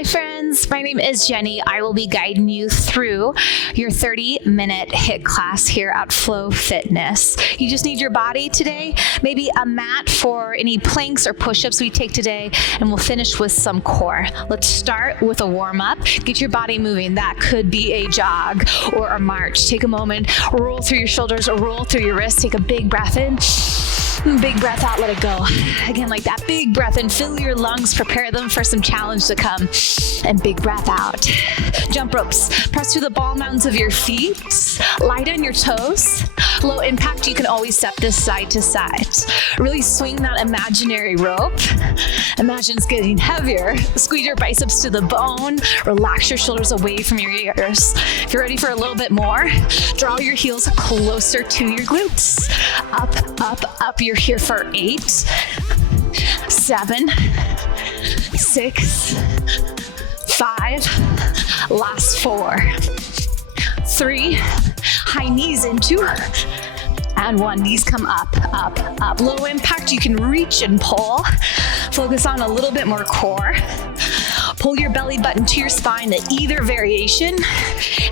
Hi friends, my name is Jenny. I will be guiding you through your 30-minute HIIT class here at Flow Fitness. You just need your body today, maybe a mat for any planks or push-ups we take today, and we'll finish with some core. Let's start with a warm-up. Get your body moving. That could be a jog or a march. Take a moment, roll through your shoulders, or roll through your wrists. Take a big breath in. Big breath out, let it go. Again, like that big breath in, fill your lungs, prepare them for some challenge to come. And big breath out. Jump ropes, press through the ball mounds of your feet, lie down your toes. Low impact, you can always step this side to side. Really swing that imaginary rope. Imagine it's getting heavier. Squeeze your biceps to the bone. Relax your shoulders away from your ears. If you're ready for a little bit more, draw your heels closer to your glutes. Up, up, up. You're here for 8, 7, 6, 5, last 4, 3, high knees into, and 1. Knees come up, up, up. Low impact, you can reach and pull. Focus on a little bit more core. Pull your belly button to your spine at either variation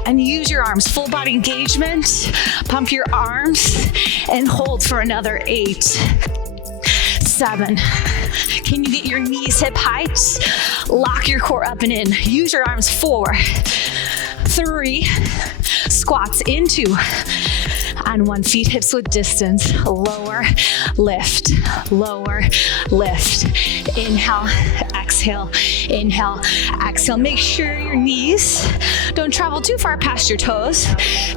and use your arms. Full body engagement. Pump your arms and hold for another 8, 7. Can you get your knees hip height? Lock your core up and in. Use your arms. 4, 3, squats into, and 1. Feet hips with distance. Lower, lift, lower, lift. Inhale, exhale, inhale, exhale. Make sure your knees don't travel too far past your toes.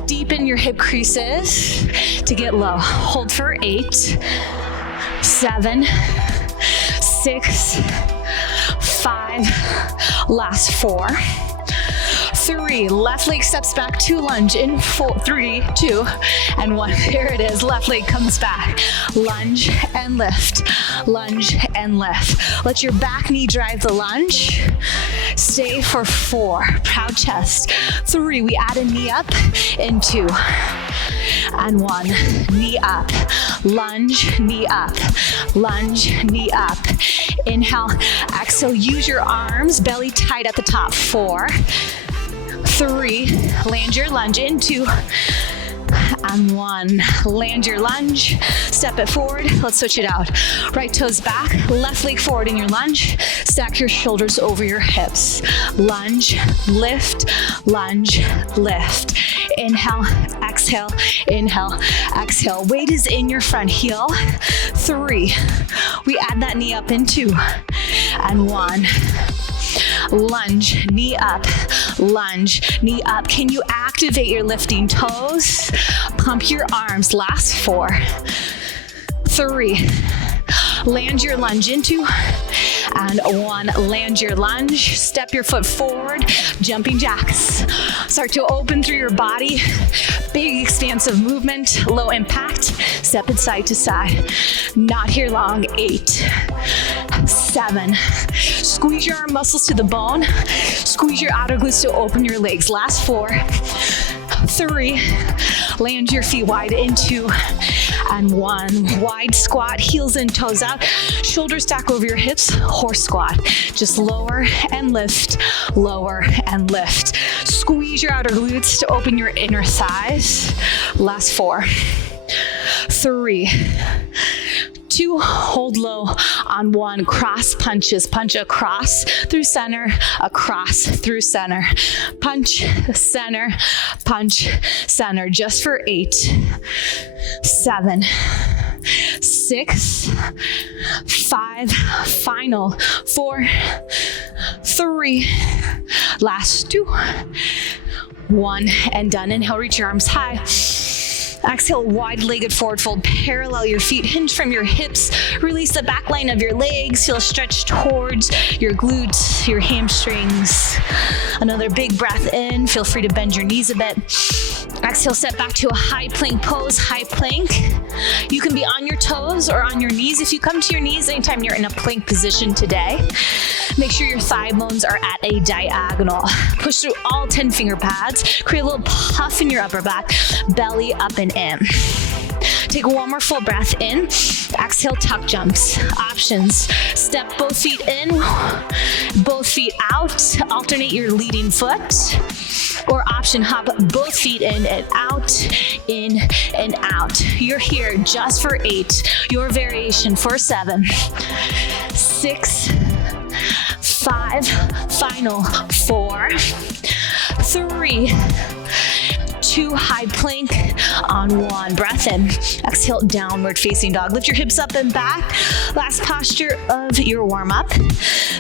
Deepen your hip creases to get low. Hold for 8, 7, 6, 5, last 4, 3, left leg steps back, 2, lunge in 4, 3, 2, and 1. There it is. Left leg comes back. Lunge and lift. Lunge and lift. Let your back knee drive the lunge. Stay for 4. Proud chest. 3. We add a knee up in 2. And 1. Knee up. Lunge, knee up. Lunge, knee up. Inhale, exhale. Use your arms, belly tight at the top. 4. 3, land your lunge into, and 1, land your lunge, step it forward. Let's switch it out. Right toes back, left leg forward in your lunge, stack your shoulders over your hips. Lunge, lift, lunge, lift. Inhale, exhale, inhale, exhale. Weight is in your front heel. 3, we add that knee up in 2, and 1. Lunge, knee up, lunge, knee up. Can you activate your lifting toes? Pump your arms. Last 4, 3, land your lunge into, and 1, land your lunge. Step your foot forward, jumping jacks. Start to open through your body. Big expansive movement, low impact. Step it side to side. Not here long. 8, 7. Squeeze your arm muscles to the bone. Squeeze your outer glutes to open your legs. Last 4, 3. Land your feet wide into, and 1. Wide squat, heels in, toes out. Shoulders stack over your hips. Horse squat. Just lower and lift, lower and lift. Squeeze your outer glutes to open your inner thighs. Last 4, 3, 2, hold low on 1. Cross punches. Punch across through center, across through center. Punch, center, punch, center. Just for 8, 7, 6, 5, final 4, 3, last 2, 1, and done. Inhale, reach your arms high. Exhale, wide-legged forward fold. Parallel your feet, hinge from your hips. Release the back line of your legs. Feel stretch towards your glutes, your hamstrings. Another big breath in. Feel free to bend your knees a bit. Exhale, step back to a high plank pose, high plank. You can be on your toes or on your knees. If you come to your knees anytime you're in a plank position today, make sure your thigh bones are at a diagonal. Push through all 10 finger pads. Create a little puff in your upper back, belly up and in. Take one more full breath in. Exhale, tuck jumps. Options. Step both feet in, both feet out. Alternate your leading foot. Or option, hop both feet in and out, in and out. You're here just for 8. Your variation for 7, 6, 5, final 4, 3, 2, high plank on 1. Breath in. Exhale, downward facing dog. Lift your hips up and back. Last posture of your warm up.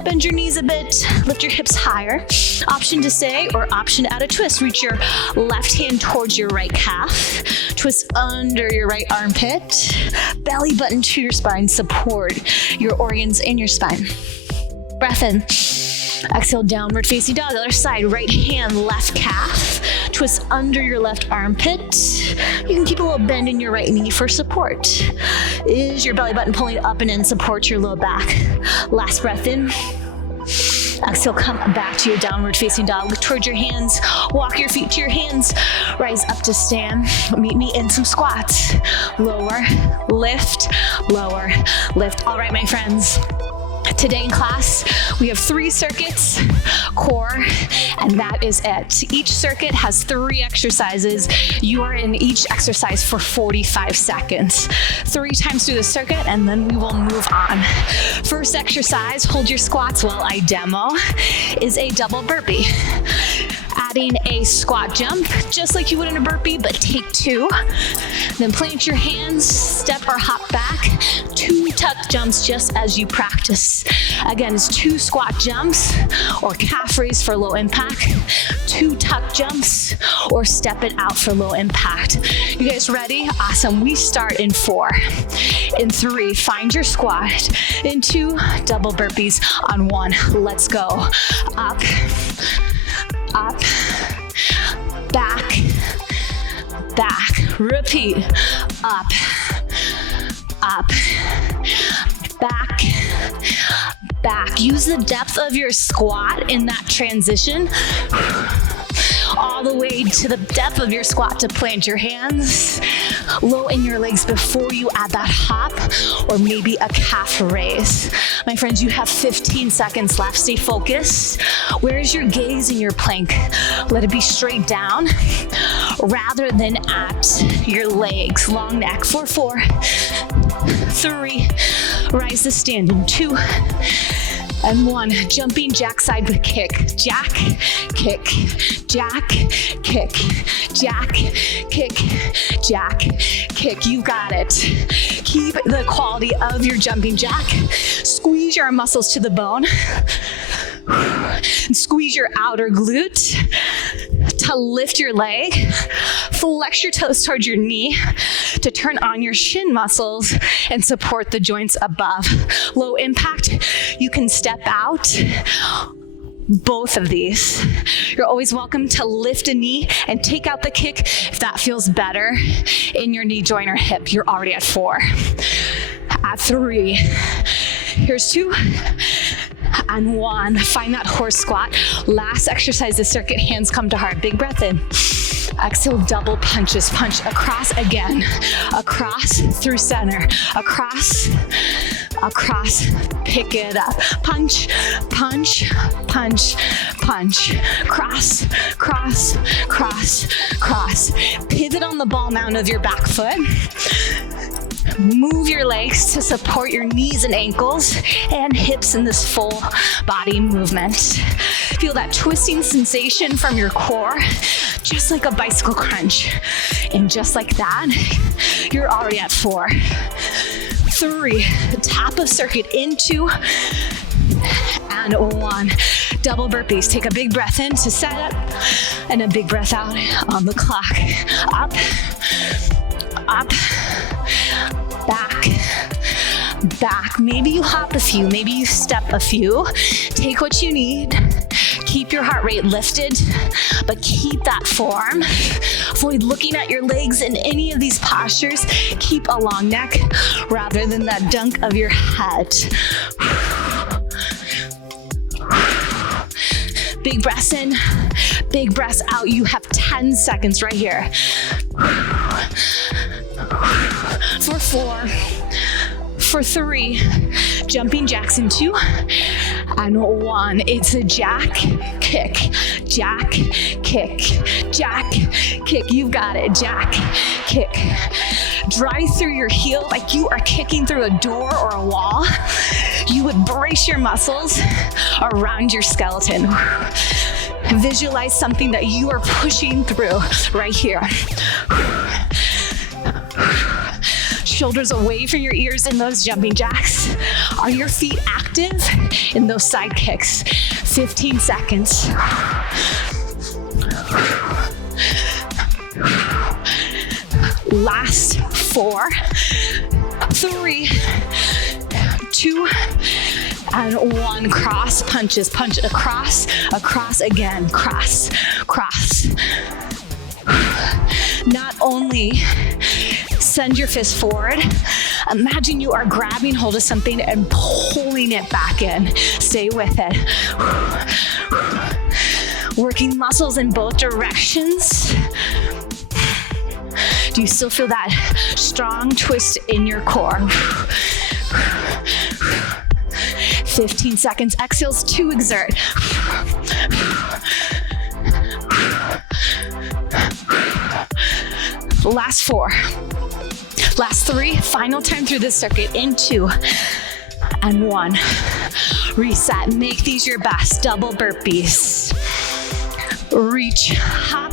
Bend your knees a bit. Lift your hips higher. Option to stay or option to add a twist. Reach your left hand towards your right calf. Twist under your right armpit. Belly button to your spine. Support your organs in your spine. Breath in. Exhale, downward facing dog. Other side, right hand, left calf. Twist under your left armpit. You can keep a little bend in your right knee for support. Is your belly button pulling up and in? Support your low back. Last breath in. Exhale, come back to your downward facing dog. Look towards your hands. Walk your feet to your hands. Rise up to stand. Meet me in some squats. Lower, lift, lower, lift. All right, my friends. Today in class, we have 3 circuits, core, and that is it. Each circuit has 3 exercises. You are in each exercise for 45 seconds. 3 times through the circuit, and then we will move on. First exercise, hold your squats while I demo, is a double burpee. Adding a squat jump, just like you would in a burpee, but take 2. Then plant your hands, step or hop back. 2 tuck jumps just as you practice. Again, it's 2 squat jumps or calf raise for low impact. 2 tuck jumps or step it out for low impact. You guys ready? Awesome. We start in 4. In 3, find your squat. In 2, double burpees on 1. Let's go. Up, up, back, back. Repeat. Up, up, back, back. Use the depth of your squat in that transition. All the way to the depth of your squat to plant your hands. Low in your legs before you add that hop or maybe a calf raise. My friends, you have 15 seconds left. Stay focused. Where is your gaze in your plank? Let it be straight down rather than at your legs. Long neck for 4, 3, rise to standing, 2, and 1. Jumping jack side with kick. Jack, kick, jack, kick, jack, kick, jack, kick. You got it. Keep the quality of your jumping jack. Squeeze your muscles to the bone. And squeeze your outer glute to lift your leg. Flex your toes towards your knee to turn on your shin muscles and support the joints above. Low impact, you can step out. Both of these. You're always welcome to lift a knee and take out the kick if that feels better in your knee joint or hip. You're already at 4. At 3. Here's 2. And 1. Find that horse squat. Last exercise, the circuit, hands come to heart. Big breath in. Exhale, double punches. Punch across again. Across through center. Across, across. Pick it up. Punch, punch, punch, punch. Cross, cross, cross, cross. Pivot on the ball mound of your back foot. Move your legs to support your knees and ankles and hips in this full body movement. Feel that twisting sensation from your core, just like a bicycle crunch. And just like that, you're already at 4. 3, top of circuit in 2, and 1. Double burpees. Take a big breath in to set up and a big breath out on the clock. Up, up, back, back. Maybe you hop a few, maybe you step a few. Take what you need. Keep your heart rate lifted, but keep that form. Avoid looking at your legs in any of these postures. Keep a long neck rather than that dunk of your head. Big breaths in, big breaths out. You have 10 seconds right here. For 4, for 3, jumping jacks in 2, and 1. It's a jack, kick, jack, kick, jack, kick. You've got it, jack, kick. Drive through your heel like you are kicking through a door or a wall. You would brace your muscles around your skeleton. Visualize something that you are pushing through right here. Shoulders away from your ears in those jumping jacks. Are your feet active in those side kicks? 15 seconds. Last 4, 3, 2, and 1. Cross punches, punch it across, across again, cross, cross. Not only send your fist forward, imagine you are grabbing hold of something and pulling it back in. Stay with it. Working muscles in both directions. Do you still feel that strong twist in your core? 15 seconds. Exhales to exert. Last 4. Last 3. Final time through this circuit in 2 and 1. Reset. Make these your best. Double burpees. Reach, hop,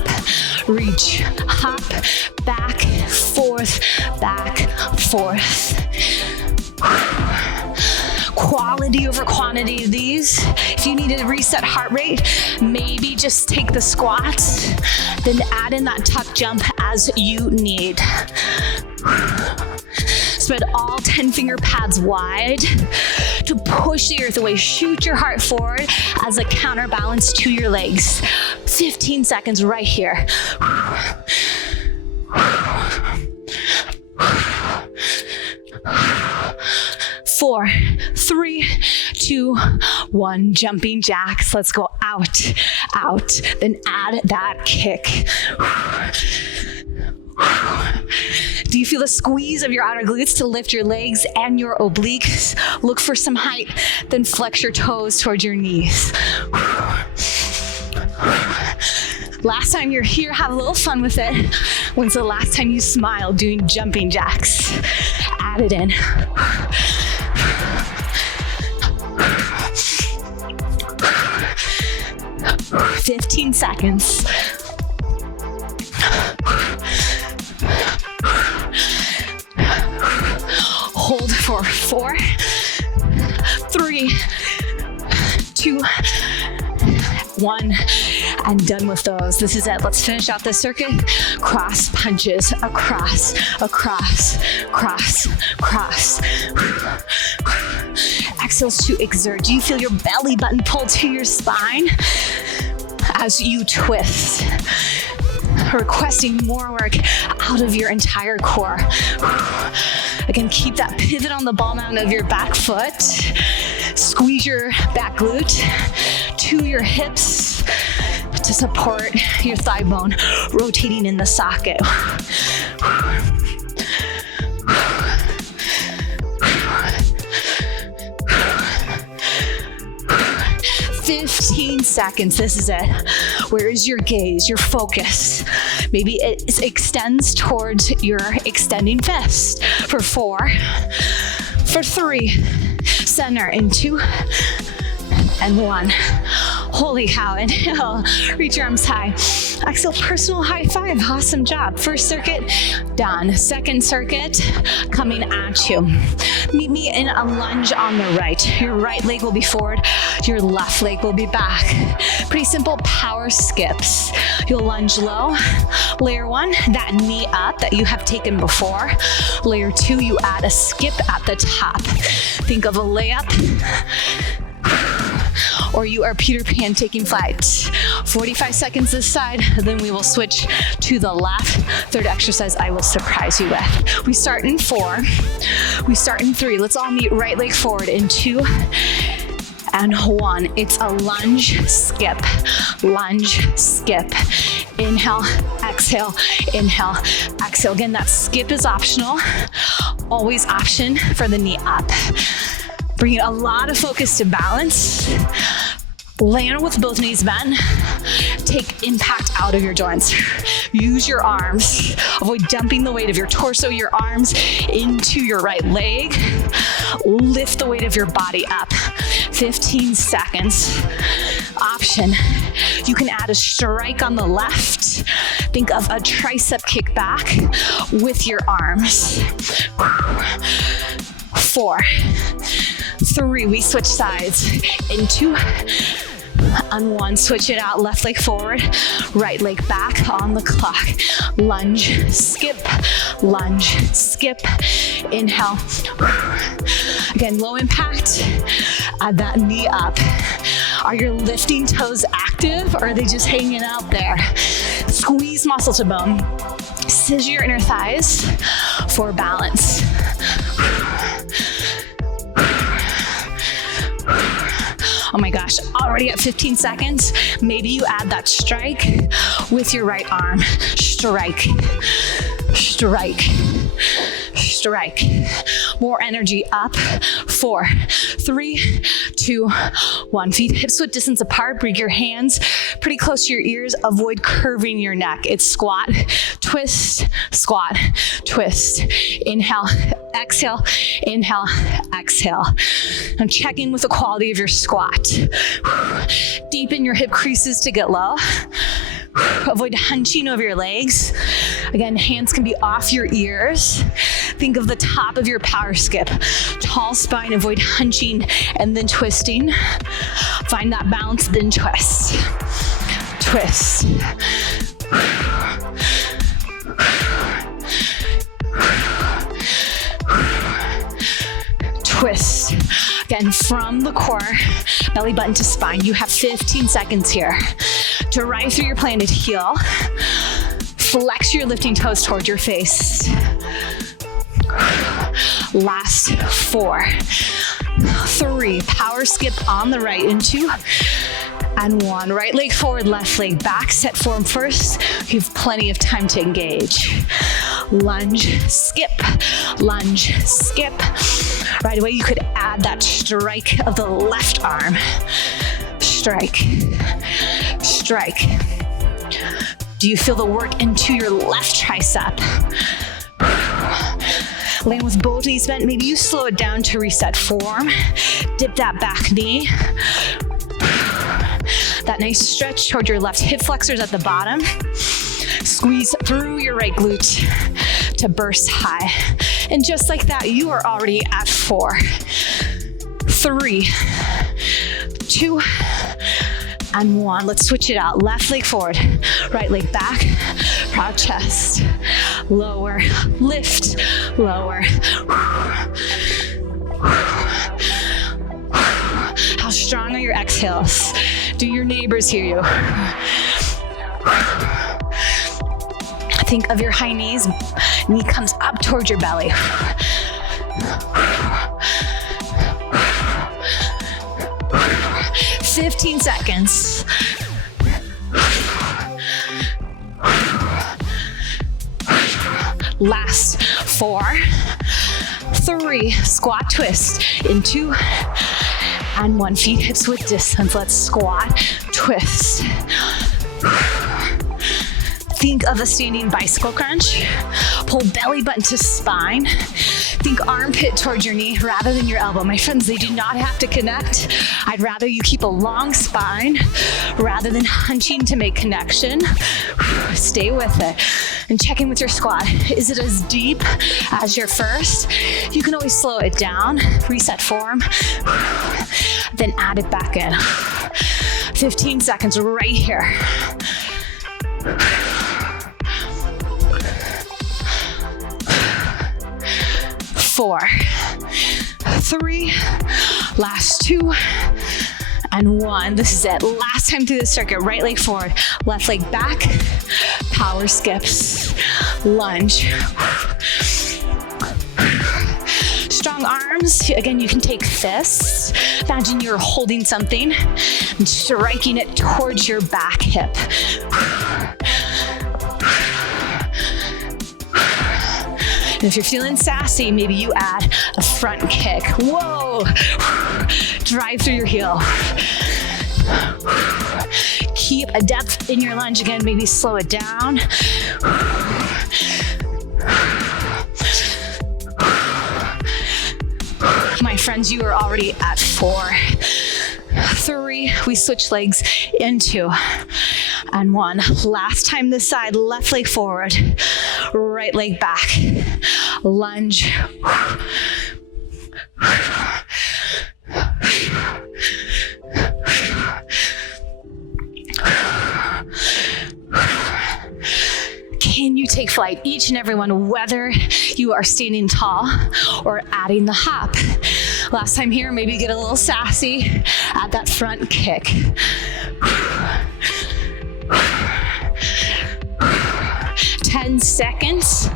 reach, hop, back, forth, back, forth. Quality over quantity of these. If you need to reset heart rate, maybe just take the squats, then add in that tuck jump as you need. Spread all 10 finger pads wide to push the earth away. Shoot your heart forward as a counterbalance to your legs. 15 seconds right here. 4, 3, 2, 1. Jumping jacks. Let's go out, out. Then add that kick. Do you feel the squeeze of your outer glutes to lift your legs and your obliques? Look for some height, then flex your toes towards your knees. Last time you're here, have a little fun with it. When's the last time you smiled doing jumping jacks? Add it in. "15 seconds. Hold for 4, 3, 2, 1, and done with those. This is it. Let's finish out this circuit. Cross punches, across, across, cross, cross. Exhales to exert. Do you feel your belly button pull to your spine as you twist? Requesting more work out of your entire core. Again, keep that pivot on the ball mountain of your back foot. Squeeze your back glute to your hips to support your thigh bone rotating in the socket. 15 seconds. This is it. Where is your gaze, your focus? Maybe it extends towards your extending fist. For 4, for 3, center in 2 and 1. Holy cow. Inhale, reach your arms high. Exhale, personal high five. Awesome job. First circuit, done. Second circuit, coming at you. Meet me in a lunge on the right. Your right leg will be forward. Your left leg will be back. Pretty simple power skips. You'll lunge low. Layer 1, that knee up that you have taken before. Layer 2, you add a skip at the top. Think of a layup, or you are Peter Pan taking flight. 45 seconds this side, then we will switch to the left. Third exercise I will surprise you with. We start in 4, we start in 3. Let's all meet right leg forward in 2 and 1. It's a lunge, skip, Inhale, exhale, inhale, exhale. Again, that skip is optional. Always option for the knee up. Bringing a lot of focus to balance. Land with both knees bent. Take impact out of your joints. Use your arms. Avoid dumping the weight of your torso, your arms into your right leg. Lift the weight of your body up. 15 seconds. Option. You can add a strike on the left. Think of a tricep kick back with your arms. 4, 3, we switch sides. In 2, on 1, switch it out, left leg forward, right leg back on the clock. Lunge, skip, inhale. Again, low impact, add that knee up. Are your lifting toes active or are they just hanging out there? Squeeze muscle to bone. Scissor your inner thighs for balance. Oh my gosh, already at 15 seconds. Maybe you add that strike with your right arm. Strike, strike, strike. More energy up. 4, 3, 2, 1. Feet hips width distance apart. Bring your hands pretty close to your ears. Avoid curving your neck. It's squat, twist, squat, twist. Inhale, exhale, inhale, exhale. And check in with the quality of your squat. Deepen your hip creases to get low. Avoid hunching over your legs. Again, hands can be off your ears. Think of the top of your power skip. Tall spine, avoid hunching and then twisting. Find that balance, then twist. Twist. Twist. Again, from the core, belly button to spine. You have 15 seconds here. Drive through your planted heel. Flex your lifting toes toward your face. Last 4, 3, power skip on the right in 2, and 1. Right leg forward, left leg back. Set form first. You have plenty of time to engage. Lunge, skip, lunge, skip. Right away, you could add that strike of the left arm. Strike, strike. Do you feel the work into your left tricep? Land with both knees bent. Maybe you slow it down to reset form. Dip that back knee. That nice stretch toward your left hip flexors at the bottom. Squeeze through your right glute to burst high. And just like that, you are already at 4, 3, 2, and 1. Let's switch it out. Left leg forward, right leg back, proud chest. Lower, lift, lower. How strong are your exhales? Do your neighbors hear you? Think of your high knees. Knee comes up towards your belly. "15 seconds. Last 4, 3, squat twist in 2, and 1. Feet hips width distance. Let's squat, twist. Think of a standing bicycle crunch. Pull belly button to spine. Think armpit towards your knee rather than your elbow. My friends, they do not have to connect. I'd rather you keep a long spine rather than hunching to make connection. Stay with it. And check in with your squat. Is it as deep as your first? You can always slow it down, reset form, then add it back in. 15 seconds right here. 4, 3, last 2, and 1. This is it. Last time through the circuit. Right leg forward, left leg back, power skips, lunge. Strong arms. Again, you can take fists. Imagine you're holding something and striking it towards your back hip. And if you're feeling sassy, maybe you add a front kick. Whoa. Drive through your heel. Keep a depth in your lunge again. Maybe slow it down. My friends, you are already at 4. 3, we switch legs in 2 and 1. Last time this side, left leg forward, right leg back. Lunge. Can you take flight? Each and every one, whether you are standing tall or adding the hop. Last time here, maybe get a little sassy at that front kick. 10 seconds.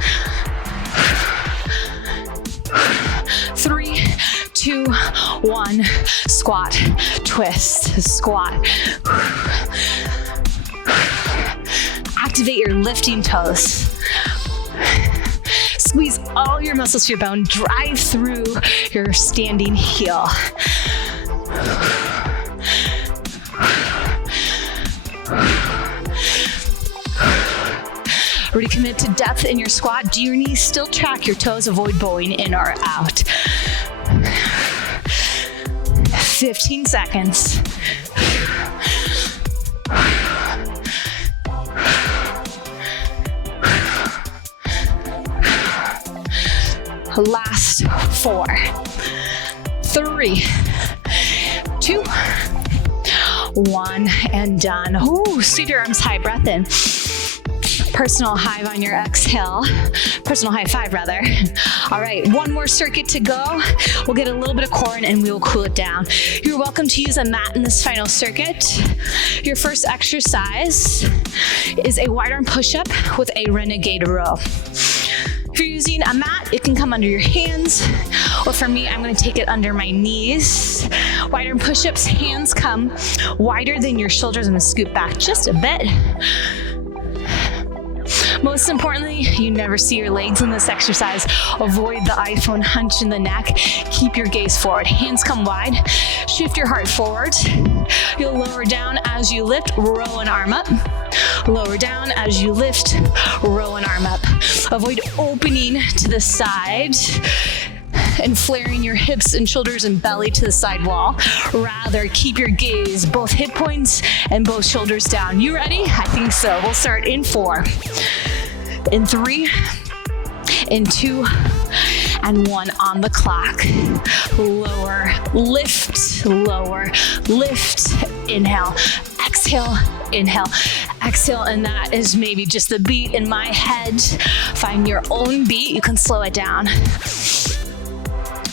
3, 2, 1. Squat, twist, squat. Activate your lifting toes. Squeeze all your muscles to your bone. Drive through your standing heel. Recommit to depth in your squat. Do your knees still track your toes? Avoid bowing in or out. 15 seconds. Last 4, 3, 2, 1, and done. Ooh, sweep your arms high, breath in. Personal high on your exhale. Personal high 5 rather. All right, one more circuit to go. We'll get a little bit of core in and we will cool it down. You're welcome to use a mat in this final circuit. Your first exercise is a wide arm push-up with a renegade row. If you're using a mat, it can come under your hands, or for me, I'm gonna take it under my knees. Wide arm push-ups, hands come wider than your shoulders. I'm gonna scoot back just a bit. Most importantly, you never see your legs in this exercise. Avoid the iPhone hunch in the neck. Keep your gaze forward. Hands come wide. Shift your heart forward. You'll lower down as you lift, row an arm up. Lower down as you lift, row an arm up. Avoid opening to the side and flaring your hips and shoulders and belly to the side wall. Rather, keep your gaze, both hip points and both shoulders down. You ready? I think so. We'll start in 4, in 3, in 2, and 1 on the clock. Lower, lift, lower, lift, inhale, exhale, inhale, exhale, and that is maybe just the beat in my head. Find your own beat. You can slow it down.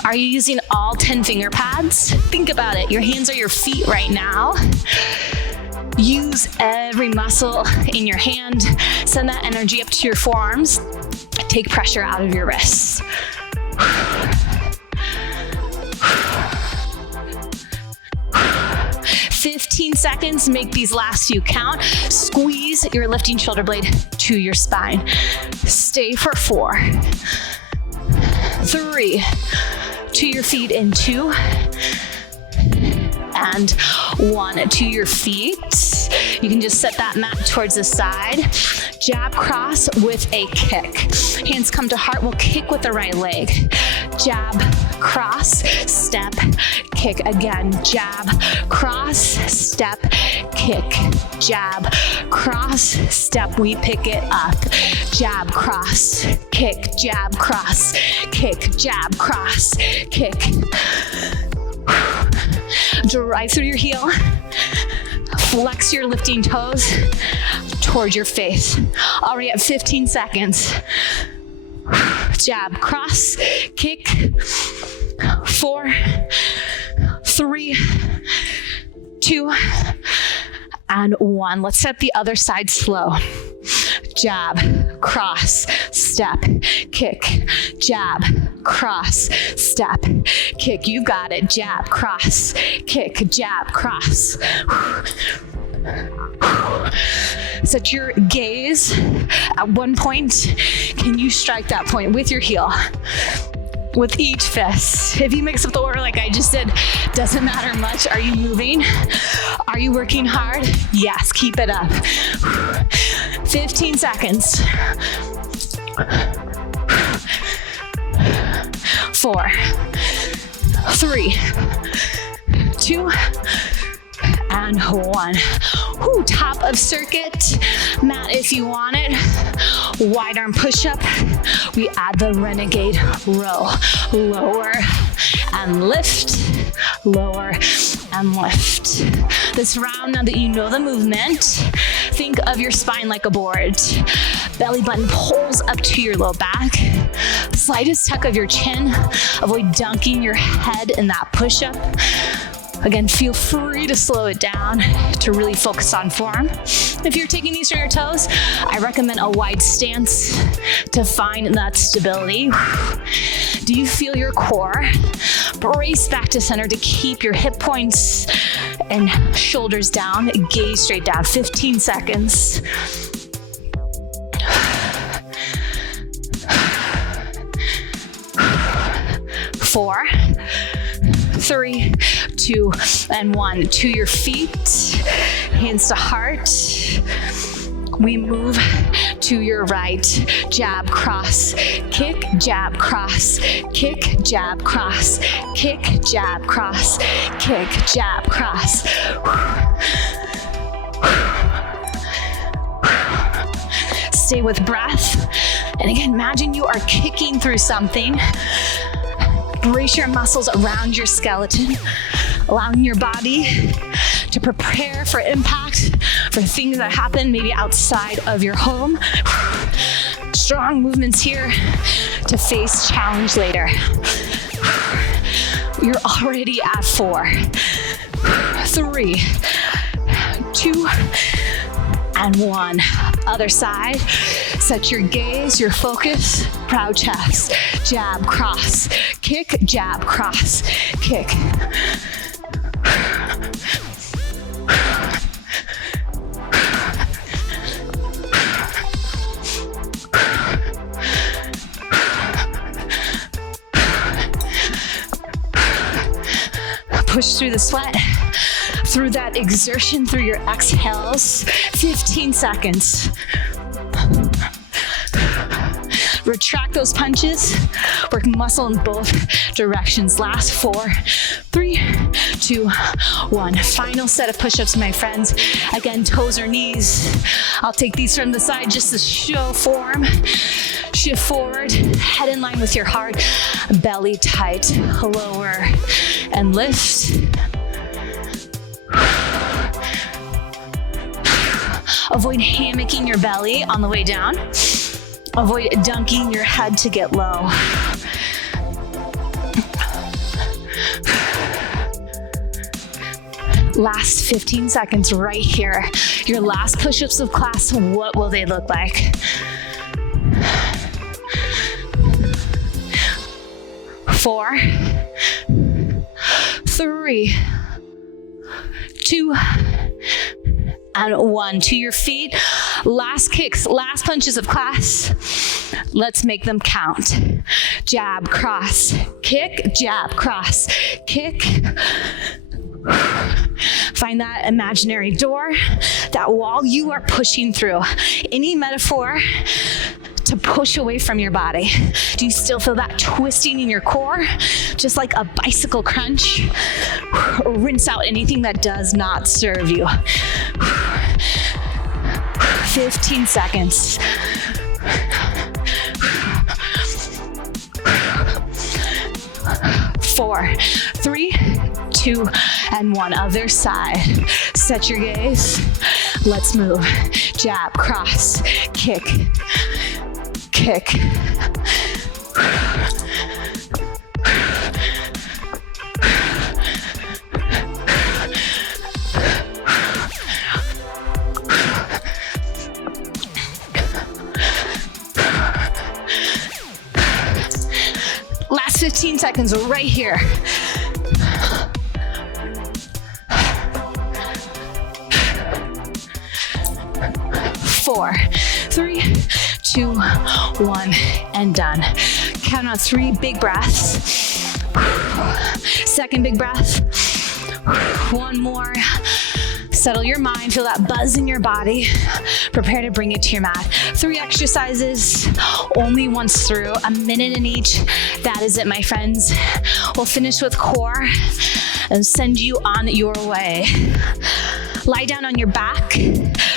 Are you using all 10 finger pads? Think about it. Your hands are your feet right now. Use every muscle in your hand. Send that energy up to your forearms. Take pressure out of your wrists. 15 seconds, make these last few count. Squeeze your lifting shoulder blade to your spine. Stay for 4, 3, to your feet in 2, and 1 to your feet. You can just set that mat towards the side. Jab cross with a kick. Hands come to heart. We'll kick with the right leg. Jab, cross, step, kick again. Jab, cross, step, kick. Jab, cross, step. We pick it up. Jab, cross, kick. Jab, cross, kick. Jab, cross, kick. Drive through your heel. Flex your lifting toes towards your face. Already at 15 seconds. Jab, cross, kick. 4, 3, 2, and 1. Let's set the other side slow. Jab, cross, step, kick. Jab, cross, step, kick. You got it. Jab, cross, kick. Jab, cross. Set your gaze at one point. Can you strike that point with your heel? With each fist. If you mix up the order like I just did, doesn't matter much. Are you moving? Are you working hard? Yes, keep it up. 15 seconds. 4, 3, 2, and 1. Whew, top of circuit. Mat if you want it. Wide arm push-up. We add the renegade row. Lower and lift. Lower and lift. This round, now that you know the movement, think of your spine like a board. Belly button pulls up to your low back. Slightest tuck of your chin. Avoid dunking your head in that push-up. Again, feel free to slow it down to really focus on form. If you're taking these from your toes, I recommend a wide stance to find that stability. Do you feel your core? Brace back to center to keep your hip points and shoulders down. Gaze straight down. 15 seconds. 4, 3, 2, and 1. To your feet, hands to heart. We move to your right. Jab, cross, kick, jab, cross, kick, jab, cross, kick, jab, cross, kick, jab, cross. Stay with breath. And again, imagine you are kicking through something. Brace your muscles around your skeleton, allowing your body to prepare for impact, for things that happen maybe outside of your home. Strong movements here to face challenge later. You're already at 4, 3, 2, and 1. Other side. Set your gaze, your focus. Proud chest. Jab, cross, kick, jab, cross, kick. Push through the sweat, through that exertion, through your exhales. 15 seconds. Retract those punches. Work muscle in both directions. Last 4, 3, 2, 1. Final set of push-ups, my friends. Again, toes or knees. I'll take these from the side just to show form. Shift forward, head in line with your heart. Belly tight, lower and lift. Avoid hammocking your belly on the way down. Avoid dunking your head to get low. Last 15 seconds right here. Your last push-ups of class, what will they look like? 4, 3, 2, and 1. To your feet. Last kicks, last punches of class. Let's make them count. Jab, cross, kick, jab, cross, kick. Find that imaginary door, that wall you are pushing through. Any metaphor to push away from your body. Do you still feel that twisting in your core? Just like a bicycle crunch. Rinse out anything that does not serve you. 15 seconds. 4, 3, 2, and 1. Other side. Set your gaze. Let's move. Jab, cross, kick, kick. Last 15 seconds right here. 4, 3, 2, 1, and done. Count on 3 big breaths. Second big breath. One more. Settle your mind, feel that buzz in your body. Prepare to bring it to your mat. 3 exercises, only once through, a minute in each. That is it, my friends. We'll finish with core and send you on your way. Lie down on your back,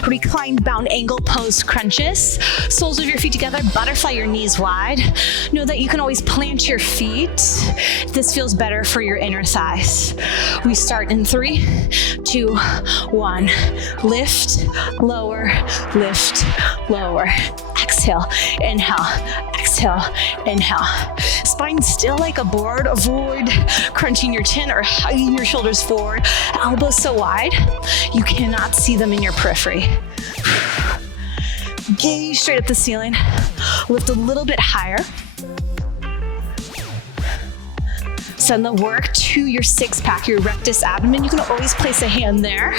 recline bound angle pose crunches, soles of your feet together, butterfly your knees wide. Know that you can always plant your feet. This feels better for your inner thighs. We start in 3, 2, 1. Lift, lower, lift, lower. Exhale, inhale, exhale, inhale. Spine still like a board. Avoid crunching your chin or hugging your shoulders forward. Elbows so wide, you cannot see them in your periphery. Gaze straight up the ceiling. Lift a little bit higher. Send the work to your 6-pack, your rectus abdomen. You can always place a hand there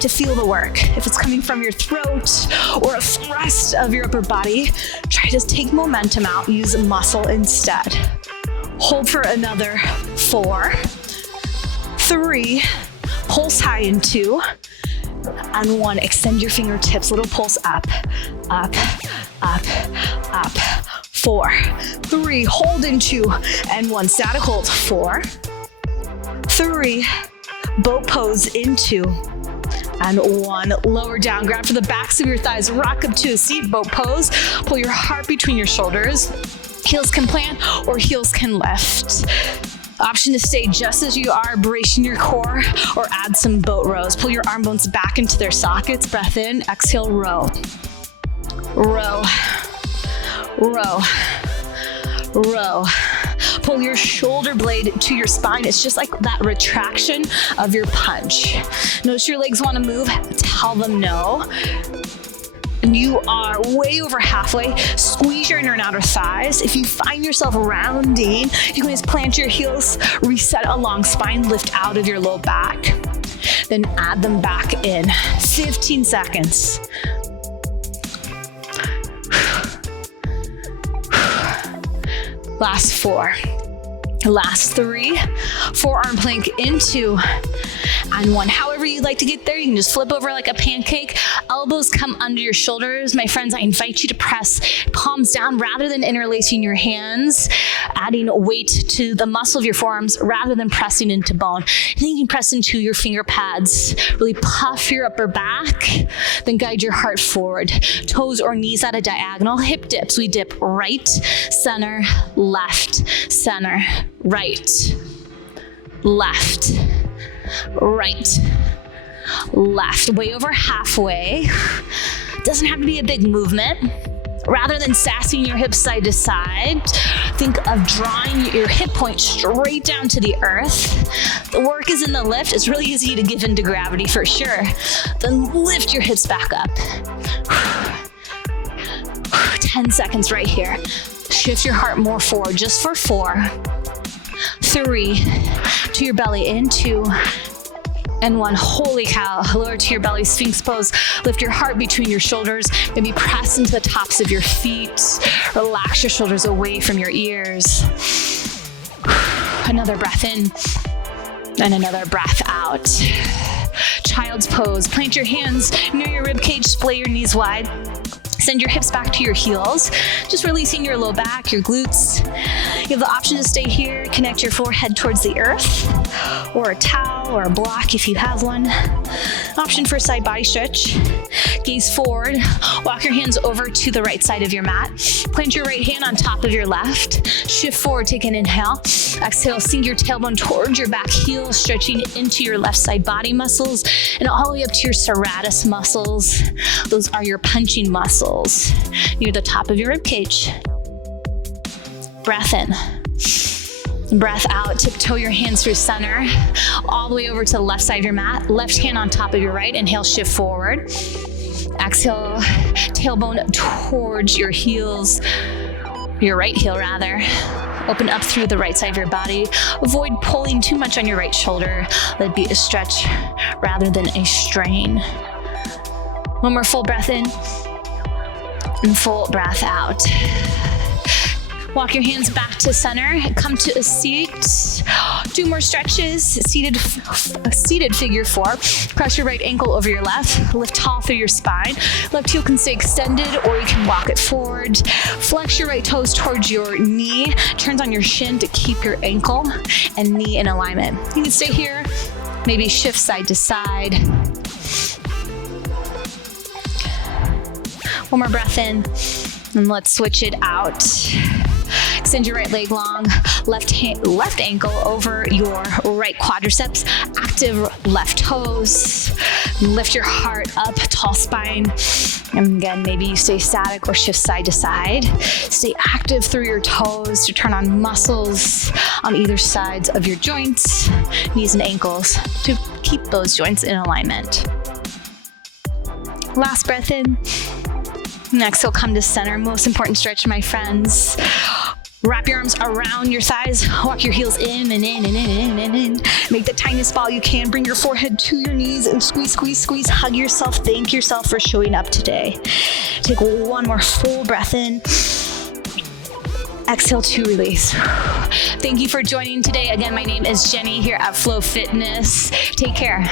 to feel the work. If it's coming from your throat or a thrust of your upper body, try to take momentum out, use muscle instead. Hold for another 4, 3, pulse high in 2, and 1. Extend your fingertips, little pulse up, up, up, up. 4, 3, hold in 2, and 1. Static hold. 4, 3, boat pose in 2, and 1. Lower down, grab for the backs of your thighs, rock up to a seat, boat pose. Pull your heart between your shoulders. Heels can plant or heels can lift. Option to stay just as you are, bracing your core, or add some boat rows. Pull your arm bones back into their sockets. Breath in, exhale, row. Row. Row, row. Pull your shoulder blade to your spine. It's just like that retraction of your punch. Notice your legs want to move. Tell them no. And you are way over halfway. Squeeze your inner and outer thighs. If you find yourself rounding, you can just plant your heels, reset a long spine, lift out of your low back. Then add them back in. 15 seconds. Last 4, last 3, forearm plank into, and 1. However you like to get there, you can just flip over like a pancake. Elbows come under your shoulders. My friends, I invite you to press palms down rather than interlacing your hands, adding weight to the muscle of your forearms rather than pressing into bone. And then you can press into your finger pads. Really puff your upper back, then guide your heart forward. Toes or knees at a diagonal. Hip dips. We dip right, center, left, center, right, left, right, left. Way over halfway. Doesn't have to be a big movement. Rather than sassing your hips side to side, think of drawing your hip point straight down to the earth. The work is in the lift. It's really easy to give into gravity for sure. Then lift your hips back up. 10 seconds right here. Shift your heart more forward just for 4, 3, to your belly in 2, and 1. Holy cow. Lower to your belly, Sphinx pose. Lift your heart between your shoulders. Maybe press into the tops of your feet. Relax your shoulders away from your ears. Another breath in and another breath out. Child's pose. Plant your hands near your rib cage. Splay your knees wide. Send your hips back to your heels, just releasing your low back, your glutes. You have the option to stay here, connect your forehead towards the earth, or a towel or a block if you have one. Option for side body stretch. Gaze forward, walk your hands over to the right side of your mat. Plant your right hand on top of your left. Shift forward, take an inhale. Exhale, sink your tailbone towards your back heel, stretching into your left side body muscles and all the way up to your serratus muscles. Those are your punching muscles near the top of your rib cage. Breath in. Breath out, tiptoe your hands through center, all the way over to the left side of your mat. Left hand on top of your right. Inhale, shift forward. Exhale, tailbone towards your heels, your right heel rather. Open up through the right side of your body. Avoid pulling too much on your right shoulder. Let it be a stretch rather than a strain. One more full breath in. And full breath out. Walk your hands back to center. Come to a seat. 2 more stretches. Seated figure 4. Press your right ankle over your left. Lift tall through your spine. Left heel can stay extended, or you can walk it forward. Flex your right toes towards your knee. Turns on your shin to keep your ankle and knee in alignment. You can stay here. Maybe shift side to side. One more breath in, and let's switch it out. Extend your right leg long, left ankle over your right quadriceps, active left toes. Lift your heart up, tall spine. And again, maybe you stay static or shift side to side. Stay active through your toes to turn on muscles on either sides of your joints, knees and ankles, to keep those joints in alignment. Last breath in. Next, we'll come to center. Most important stretch, my friends. Wrap your arms around your thighs. Walk your heels in and in and in and in. Make the tiniest ball you can. Bring your forehead to your knees and squeeze, squeeze, squeeze. Hug yourself. Thank yourself for showing up today. Take one more full breath in. Exhale to release. Thank you for joining today. Again, my name is Jenny here at Flow Fitness. Take care.